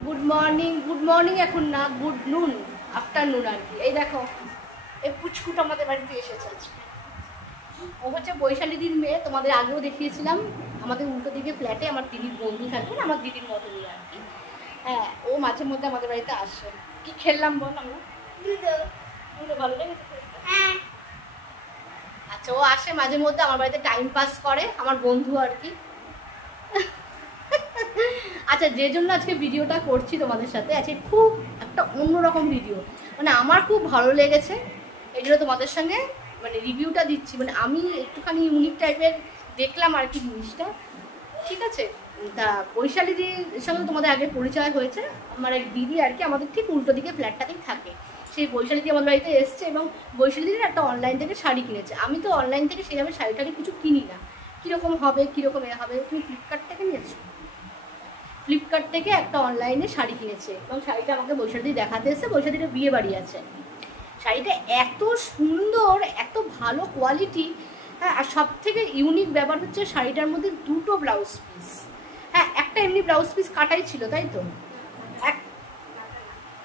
Good morning এখন না, good নুন, আফটারনুন আর কি। এই দেখো এই পুচকুট আমাদের বাড়িতে এসেছে। ও হচ্ছে বৈশালীদির মেয়ে, তোমাদের আগেও দেখিয়েছিলাম। আমাদের উল্টো দিকে ফ্ল্যাটে আমার দিদির বন্ধু থাকবেন, আমার দিদির মতনই আর কি। হ্যাঁ, ও মাঝে মধ্যে আমাদের বাড়িতে আসে। কি খেললাম বল আমরা? ভালো লেগেছে? হ্যাঁ। আচ্ছা, ও আসে মাঝে মধ্যে আমার বাড়িতে, টাইম পাস করে, আমার বন্ধু আর কি। আচ্ছা, যে জন্য আজকে ভিডিওটা করছি তোমাদের সাথে, আজকে খুব একটা অন্যরকম ভিডিও, মানে আমার খুব ভালো লেগেছে, এই জন্য তোমাদের সঙ্গে মানে রিভিউটা দিচ্ছি। মানে আমি একটুখানি ইউনিক টাইপের দেখলাম আর কি জিনিসটা, ঠিক আছে। তা বৈশালীদির সঙ্গে তোমাদের আগে পরিচয় হয়েছে। আমার এক দিদি আর কি আমাদের ঠিক উল্টো দিকে ফ্ল্যাটটাতেই থাকে। সেই বৈশালীদি আমাদের বাড়িতে এসছে এবং বৈশালীদির একটা অনলাইন থেকে শাড়ি কিনেছে। আমি তো অনলাইন থেকে সেইভাবে শাড়িটাকে কিছু কিনি না, কীরকম হবে কীরকম এ হবে। তুমি ফ্লিপকার্ট থেকে নিয়েছো? ফ্লিপকার্ট থেকে একটা অনলাইনে শাড়ি কিনেছে এবং শাড়িটা আমাকে বৈশালী দেখাতে এসে, বৈশালীটা বিয়ে বাড়ি আছে। শাড়িটা এত সুন্দর, এত ভালো কোয়ালিটি, হ্যাঁ। আর সব থেকে ইউনিক ব্যাপার হচ্ছে শাড়িটার মধ্যে দুটো ব্লাউজ পিস, হ্যাঁ। একটা এমনি ব্লাউজ পিস কাটাই ছিল, তাই তো?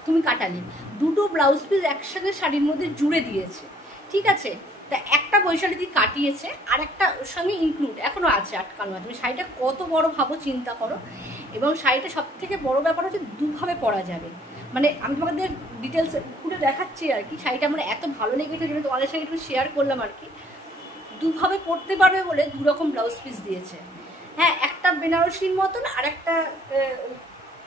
তুমি কাটালি, দুটো ব্লাউজ পিস একসাথে শাড়ির মধ্যে জুড়ে দিয়েছে, ঠিক আছে। তা একটা বৈশালীদি কাটিয়েছে, আর একটা ওর সঙ্গে ইনক্লুড এখনও আছে, আটকানো আছে। তুমি শাড়িটা কত বড় ভাবো, চিন্তা করো। এবং শাড়িটা সব থেকে বড় ব্যাপার হচ্ছে দুভাবে পরা যাবে। মানে আমি তোমাদের ডিটেলস খুলে দেখাচ্ছি আর কি। শাড়িটা আমার এত ভালো লেগেছে, যেটা তোমাদের সঙ্গে একটু শেয়ার করলাম আর কি। দুভাবে পরতে পারবে বলে দু রকম ব্লাউজ পিস দিয়েছে, হ্যাঁ। একটা বেনারসির মতন, আর একটা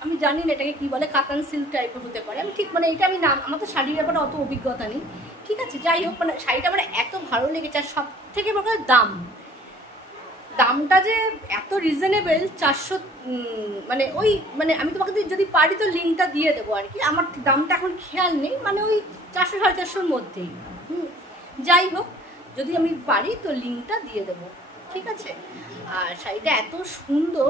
আমি জানি না এটাকে কী বলে, কাতান সিল্ক টাইপের হতে পারে। আমি ঠিক মানে এটা আমি নাম, আমার তো শাড়ির ব্যাপারে অত অভিজ্ঞতা নেই, ঠিক আছে। যাই হোক, মানে শাড়িটা আমার এত ভালো লেগেছে। আর সব থেকে বড় দামটা যে এত রিজনেবল, 400, মানে ওই মানে আমি তোমাকে যদি পারি তো লিঙ্কটা দিয়ে দেবো আর কি। আমার দামটা এখন খেয়াল নেই, মানে ওই 400-450-র মধ্যেই। যাই হোক, যদি আমি পারি তো লিঙ্কটা দিয়ে দেবো, ঠিক আছে। আর শাড়িটা এত সুন্দর,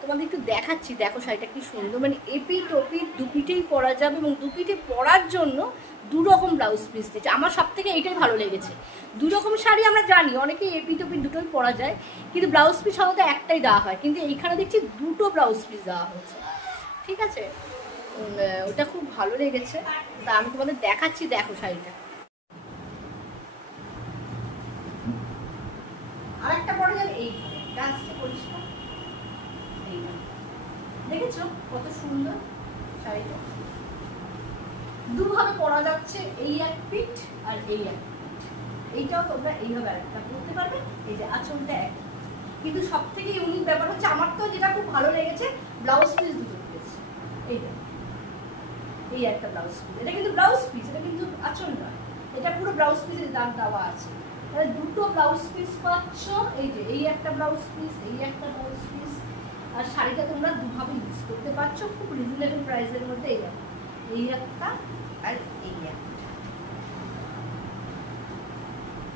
তোমাদের একটু দেখাচ্ছি। দেখো শাড়িটা কি সুন্দর, মানে এপিট ওপিট দুপিটেই পরা যাবে এবং দুপিটে পরার জন্য দু রকম ব্লাউজ পিস দিচ্ছে। আমার সব থেকে এইটাই ভালো লেগেছে। দু রকম শাড়ি আমরা জানি অনেকেই এপিট ওপিট দুটোই পরা যায়, কিন্তু ব্লাউজ পিস সাধারণত একটাই দেওয়া হয়, কিন্তু এইখানে দেখছি দুটো ব্লাউজ পিস দেওয়া হয়েছে, ঠিক আছে। ওটা খুব ভালো লেগেছে। তা আমি তোমাদের দেখাচ্ছি, দেখো শাড়িটা। আরেকটা পরে যাবে এই গাছটা পরিষ্কার, দেখেছো কত সুন্দর শাড়িটা। দুভাবে পরা যাচ্ছে, এই এক পিঠ আর এই এক পিঠ। এইটাও তোমরা এইভাবে আরেকটা পরতে পারবে। এই যে আঁচলটা এক, কিন্তু সব থেকে ইউনিক ব্যাপার হচ্ছে আমার তো যেটা খুব ভালো লেগেছে, ব্লাউজ পিস দুটো দিয়েছে। এইটা এই একটা ব্লাউজ পিস, এটা কিন্তু ব্লাউজ পিস, এটা কিন্তু আঁচল নয়, এটা পুরো ব্লাউজ পিসের দাম দেওয়া আছে। তাহলে দুটো ব্লাউজ পিস পাচ্ছ। এই যে এই একটা ব্লাউজ পিস, এই একটা ব্লাউজ পিস। আর শাড়িটা তোমরা দুভাবে ইউজ করতে পারছো খুব রিজনেবল প্রাইসের মধ্যে। এই একটা আর এই একটা,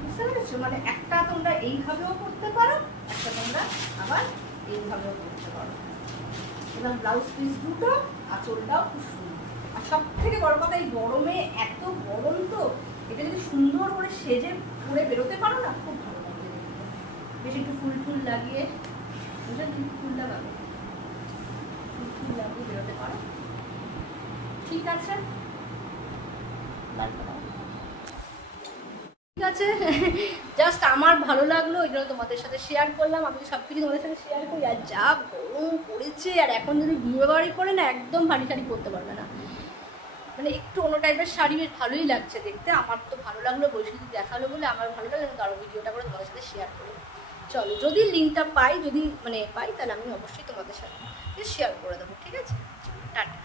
বুঝতে পেরেছো? মানে একটা তোমরা এইভাবেও করতে পারো, একটা তোমরা আবার এইভাবেও করতে পারো। এবং ব্লাউজ পিস দুটো, আঁচলটাও খুব সুন্দর। আর সব থেকে বড় কথা, এই গরমে, এত গরম তো, এটা যদি সুন্দর করে সেজে পরে বেরোতে পারো না, খুব ভালো লাগবে দেখতে। বেশ একটু ফুল টুল লাগিয়ে, ফুল লাগাবে, ফুল লাগিয়ে বেরোতে পারো, ঠিক আছে। ঠিক আছে, জাস্ট আমার ভালো লাগলো, ওই জন্য তোমাদের সাথে শেয়ার করলাম। আমি সব কিছু তোমাদের সাথে শেয়ার করি। আর যা গরম পড়েছে, আর এখন যদি বিয়ে বাড়ি করে না, একদম ভারী শাড়ি পরতে পারবে না। মানে একটু অন্য টাইপের শাড়ি বেশ ভালোই লাগছে দেখতে। আমার তো ভালো লাগলো, বৈশালী দেখালো বলে আমার ভালো লাগলো, আরও ভিডিওটা করে তোমাদের সাথে শেয়ার করি। চলো, যদি লিঙ্কটা পাই, যদি মানে পাই, তাহলে আমি অবশ্যই তোমাদের সাথে শেয়ার করে দেবো, ঠিক আছে। টাটা।